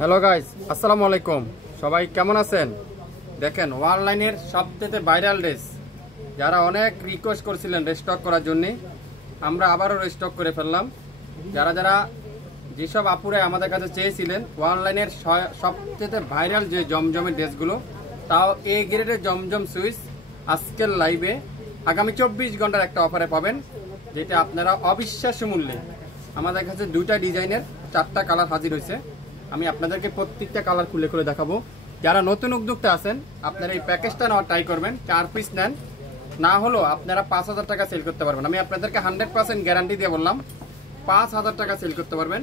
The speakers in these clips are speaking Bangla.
হ্যালো গাইস, আসসালামু আলাইকুম। সবাই কেমন আছেন? দেখেন, অনলাইনের সবথেকে ভাইরাল ড্রেস, যারা অনেক রিকোয়েস্ট করছিলেন রেস্টক করার জন্য, আমরা আবারও রেস্টক করে ফেললাম। যারা যেসব আপুরে আমাদের কাছে চেয়েছিলেন অনলাইনের সবথেকে ভাইরাল যে জমজমের ড্রেসগুলো, তাও এ গ্রেডের জমজম সুইচ আজকের লাইভে আগামী 24 ঘন্টার একটা অফারে পাবেন, যেটা আপনারা অবিশ্বাস্য মূল্যে। আমাদের কাছে দুইটা ডিজাইনের 4টা কালার হাজির হয়েছে। আমি আপনাদেরকে প্রত্যেকটা কালার খুলে খুলে দেখাবো। যারা নতুন উদ্যোক্তা আছেন, আপনারা এই প্যাকেজটা নেওয়ার ট্রাই করবেন। 4 পিস নেন, না হলেও আপনারা 5000 টাকা সেল করতে পারবেন। আমি আপনাদেরকে 100% গ্যারান্টি দিয়ে বললাম, 5000 টাকা সেল করতে পারবেন।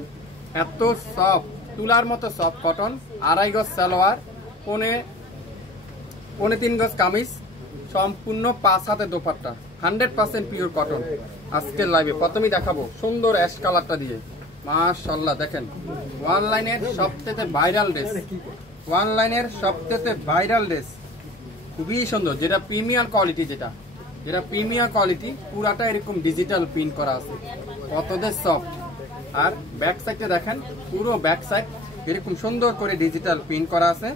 এত সফট, তুলার মতো সফট কটন, 2.5 গজ সালোয়ার, পৌনে 3 গজ কামিজ, সম্পূর্ণ 5 হাতে দোপাট্টা, 100% পিওর কটন। আজকের লাইভে প্রথমেই দেখাবো সুন্দর অ্যাশ কালারটা দিয়ে। মাশাআল্লাহ, দেখেন অনলাইনের সবথেকে ভাইরাল ড্রেস, অনলাইনের সবথেকে ভাইরাল ড্রেস, খুবই সুন্দর। যেটা প্রিমিয়াম কোয়ালিটি, যেটা প্রিমিয়াম কোয়ালিটি, পুরাটা এরকম ডিজিটাল প্রিন্ট করা আছে, কতদের সফট। আর ব্যাক সাইডে দেখেন, পুরো ব্যাক সাইড এরকম সুন্দর করে ডিজিটাল প্রিন্ট করা আছে।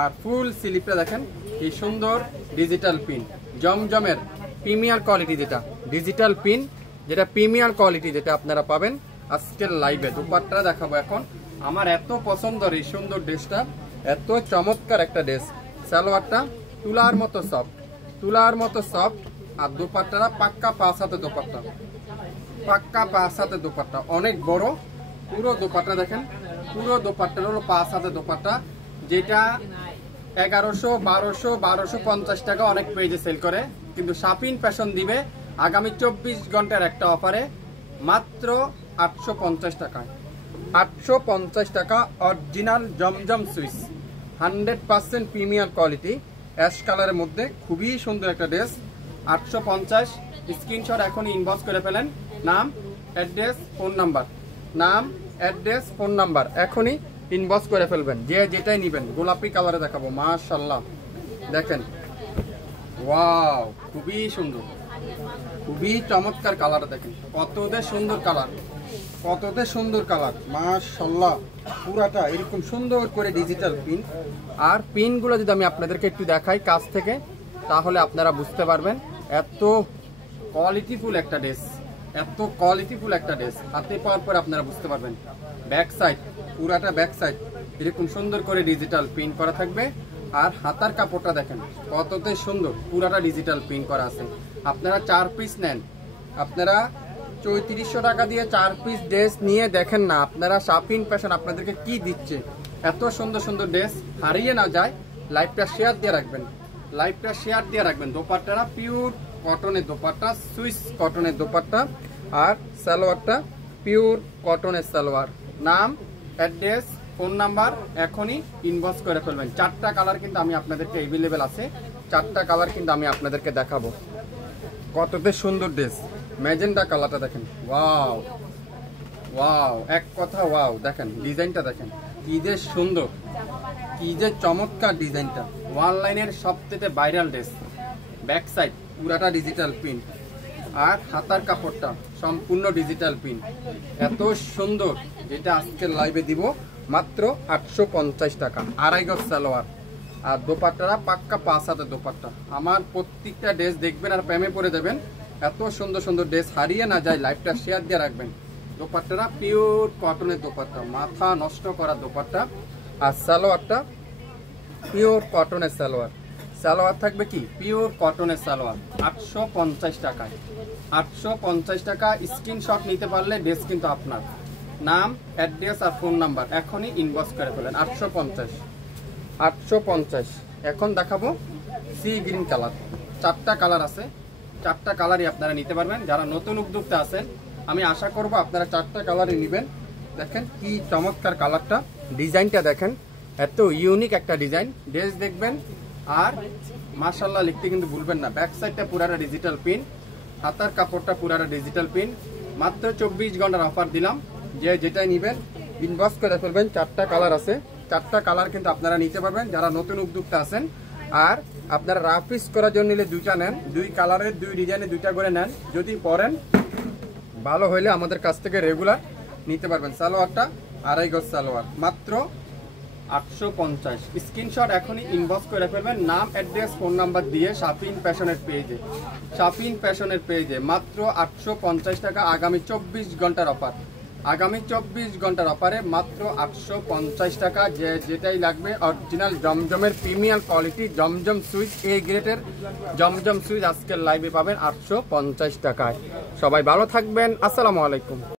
আর ফুল স্লিপটা দেখেন, এই সুন্দর ডিজিটাল প্রিন্ট, জমজমের প্রিমিয়াম কোয়ালিটি, যেটা ডিজিটাল প্রিন্ট, যেটা প্রিমিয়াম কোয়ালিটি, যেটা আপনারা পাবেন আজকের লাইভে। দুপাট্টা দেখাবো এখন। আমার এত পছন্দের এই সুন্দর ড্রেসটা, এত চমৎকার একটা ড্রেস। সালোয়ারটা তুলার মতো সফট, তুলার মতো সফট। আর দুপাট্টাটা পাক্কা 5 হাতে দোপাট্টা, পাক্কা 5 হাতে দোপাট্টা, অনেক বড়। পুরো দোপাট্টা দেখেন, পুরো দোপাট্টার হলো 5 হাতে দোপাট্টা, যেটা 1100, 1250 টাকা অনেক পেজে সেল করে, কিন্তু শাপিন ফ্যাশন দিবে আগামী 24 ঘন্টার একটা অফারে মাত্র 850 টাকায়। 850 টাকা অরিজিনাল জমজম সুইচ, 100% প্রিমিয়াম কোয়ালিটি, অ্যাশ কালারের মধ্যে খুবই সুন্দর একটা ড্রেস। 850, স্ক্রিনশট এখনই ইনবক্স করে ফেলেন। নাম, অ্যাড্রেস, ফোন নাম্বার, নাম, অ্যাড্রেস, ফোন নাম্বার এখনই ইনবক্স করে ফেলবেন, যে যেটাই নেবেন। গোলাপি কালারে দেখাবো। মাশাআল্লাহ, দেখেন, ওয়াও, খুবই সুন্দর, খুবই চমৎকার কালার। দেখেন কতদের সুন্দর কালার, কতদের সুন্দর কালার। মাশাআল্লাহ, পুরাটা এরকম সুন্দর করে ডিজিটাল প্রিন্ট। আর পিনগুলো যদি আমি আপনাদেরকে একটু দেখাই কাছ থেকে, তাহলে আপনারা বুঝতে পারবেন এত কোয়ালিটিফুল একটা ড্রেস, এত কোয়ালিটিফুল একটা ড্রেস। হাতে পাওয়ার পর আপনারা বুঝতে পারবেন। ব্যাক সাইড, পুরাটা ব্যাক সাইড এরকম সুন্দর করে ডিজিটাল প্রিন্ট করা থাকবে। আর হাতার কাপড়টা দেখেন কততে সুন্দর, পুরাটা ডিজিটাল প্রিন্ট করা আছে। আপনারা 4 পিস নেন, আপনারা 3400 টাকা দিয়ে 4 পিস ড্রেস নিয়ে দেখেন না আপনারা শাপিন ফ্যাশন আপনাদেরকে কি দিচ্ছে। এত সুন্দর সুন্দর ড্রেস হারিয়ে না যায়, লাইভটা শেয়ার দিয়ে রাখবেন, লাইভটা শেয়ার দিয়ে রাখবেন। দোপাট্টাটা পিওর কটনের দোপাট্টা, সুইস কটনের দোপাট্টা। আর সালোয়ারটা পিওর কটনের সালোয়ার। নাম, অ্যাড্রেস, ফোন নাম্বার এখনই ইনবক্স করে ফেলবেন। 4টা কালার কিন্তু আমি আপনাদেরকে অ্যাভেলেবেল আছে, 4টা কালার কিন্তু আমি আপনাদেরকে দেখাবো। কততে সুন্দর ড্রেস। ম্যাজেন্ডা কালারটা দেখেন, ওয়াও ওয়াও, এক কথা ওয়াও। দেখেন ডিজাইনটা দেখেন, কি যে সুন্দর, কি যে চমৎকার ডিজাইনটা। অনলাইনের সবথেকে ভাইরাল ড্রেস। ব্যাক সাইড পুরাটা ডিজিটাল প্রিন্ট, আর হাতার কাপড়টা সম্পূর্ণ ডিজিটাল প্রিন্ট, এত সুন্দর, যেটা আজকের লাইভে দিব মাত্র 850 টাকা। 2.5 গজ সালোয়ার। আর দোপাট্টাটা পাক্কা 5 হাতে দোপাট্টা। আমার প্রত্যেকটা ড্রেস দেখবেন আর প্রেমে পড়ে দেবেন। এত সুন্দর সুন্দর ড্রেস হারিয়ে না যায়, লাইভটা শেয়ার দিয়ে রাখবেন। দোপাট্টাটা পিওর কটনের দোপাট্টা, মাথা নষ্ট করা দোপাট্টা। আর সালোয়ারটা পিওর কটনের সালোয়ার। সালোয়ার থাকবে কি পিওর কটনের সালোয়ার। 850 টাকায়, 850 টাকা। স্ক্রিনশট নিতে পারলে ড্রেস কিন্তু আপনার। নাম, অ্যাড্রেস আর ফোন নাম্বার এখনই ইনবক্স করে ফেলেন। 850, 850। এখন দেখাবো সি গ্রিন কালার। 4টা কালার আছে, 4টা কালারই আপনারা নিতে পারবেন। যারা নতুন উদ্যোক্তা আছেন, আমি আশা করব আপনারা 4টা কালারই নেবেন। দেখেন কি চমৎকার কালারটা, ডিজাইনটা দেখেন, এত ইউনিক একটা ডিজাইন। ড্রেস দেখবেন আর মাশাআল্লাহ লিখতে কিন্তু ভুলবেন না। ব্যাক সাইডটা পুরাটা ডিজিটাল প্রিন্ট, হাতার কাপড়টা পুরাটা ডিজিটাল প্রিন্ট। মাত্র 24 ঘন্টার অফার দিলাম, যে যেটাই নেবেন ইনবক্স করে ফেলবেন। 4টা কালার আছে, 4টা কালার কিন্তু আপনারা নিতে পারবেন যারা নতুন উদ্যোক্তা আছেন। আর আপনারা রাফ ইউজ করার জন্য নিলে 2টা নেন, 2 কালারের 2 ডিজাইনে 2টা করে নেন। যদি পরেন ভালো হইলে আমাদের কাছ থেকে রেগুলার নিতে পারবেন। সালোয়ারটা 2.5 গজ সালোয়ার, মাত্র 850। স্ক্রিনশট এখনই ইনবক্স করে ফেলবেন, নাম, অ্যাড্রেস, ফোন নাম্বার দিয়ে শাফিন ফ্যাশনের পেজে মাত্র 850 টাকা। আগামী 24 ঘন্টার অফার, আগামী 24 ঘন্টার অফারে মাত্র 850 টাকা। যেটাই লাগবে অরিজিনাল জমজমের প্রিমিয়াম কোয়ালিটি জমজম সুইচ, এ গ্রেডের জমজম সুইচ আজকের লাইভে পাবেন 850 টাকায়। সবাই ভালো থাকবেন, আসসালামু আলাইকুম।